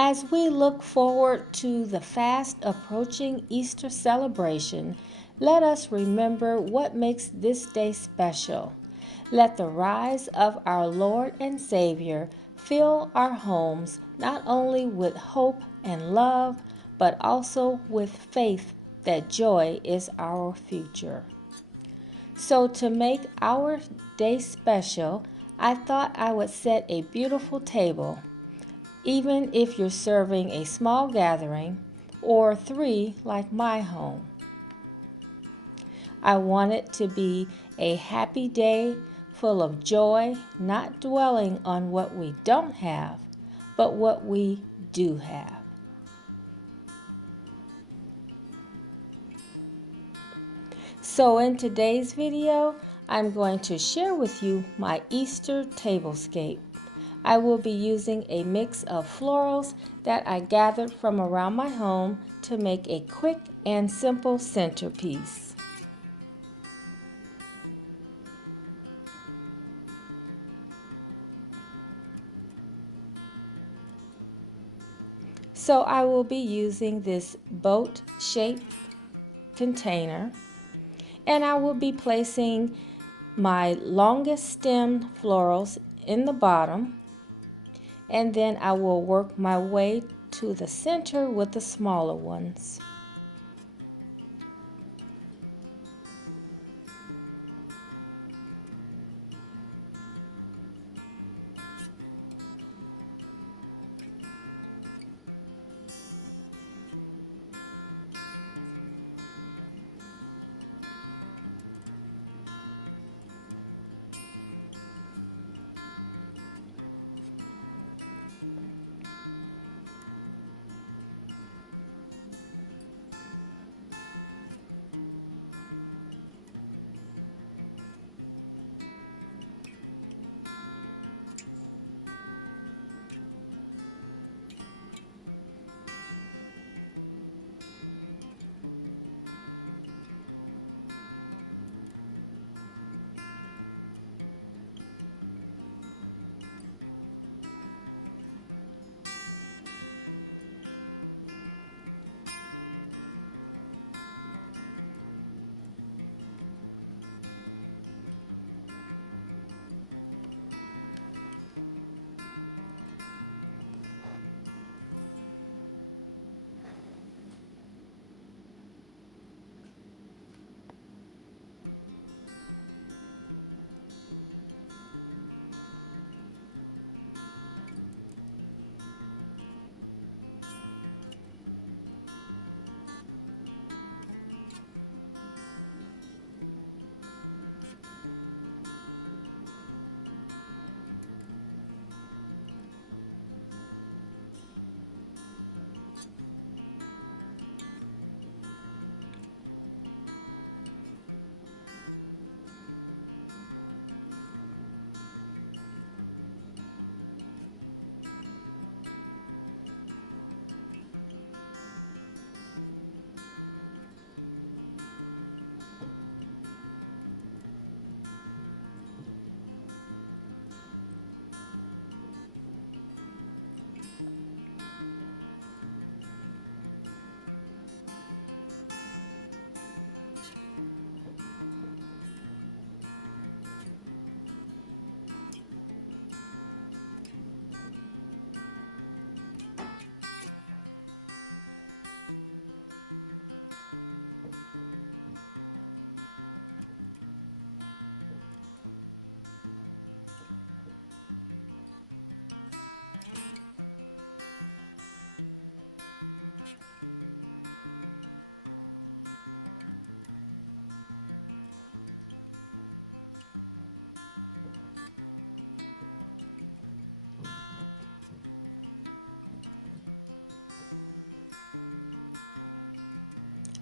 As we look forward to the fast approaching Easter celebration, let us remember what makes this day special. Let the rise of our Lord and Savior fill our homes not only with hope and love, but also with faith that joy is our future. So, to make our day special, I thought I would set a beautiful table. Even if you're serving a small gathering or three like my home. I want it to be a happy day full of joy, not dwelling on what we don't have, but what we do have. So in today's video, I'm going to share with you my Easter tablescape. I will be using a mix of florals that I gathered from around my home to make a quick and simple centerpiece. So I will be using this boat-shaped container, and I will be placing my longest stemmed florals in the bottom, and then I will work my way to the center with the smaller ones.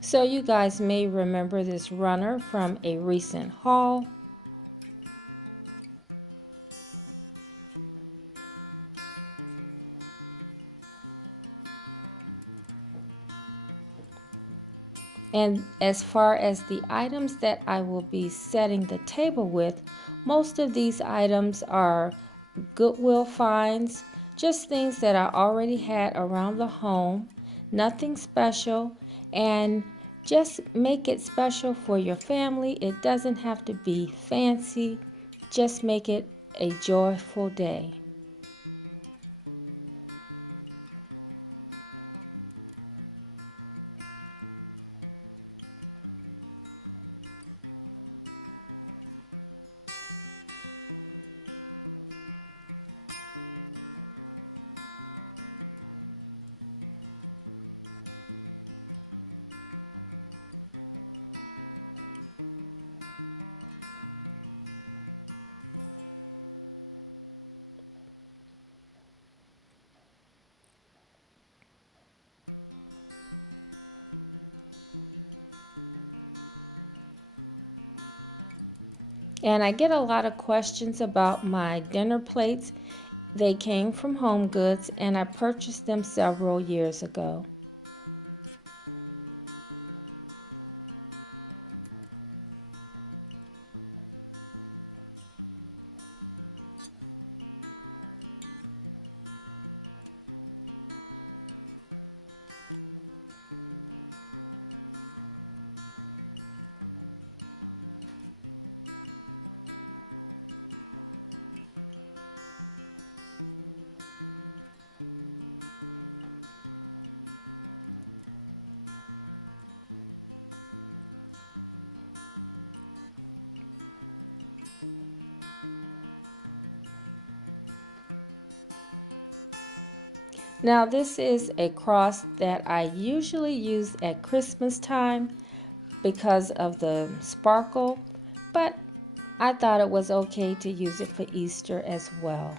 So you guys may remember this runner from a recent haul. And as far as the items that I will be setting the table with, most of these items are Goodwill finds, just things that I already had around the home, nothing special, and just make it special for your family. It doesn't have to be fancy, just make it a joyful day. And I get a lot of questions about my dinner plates. They came from Home Goods and I purchased them several years ago. Now this is a cross that I usually use at Christmas time because of the sparkle, but I thought it was okay to use it for Easter as well.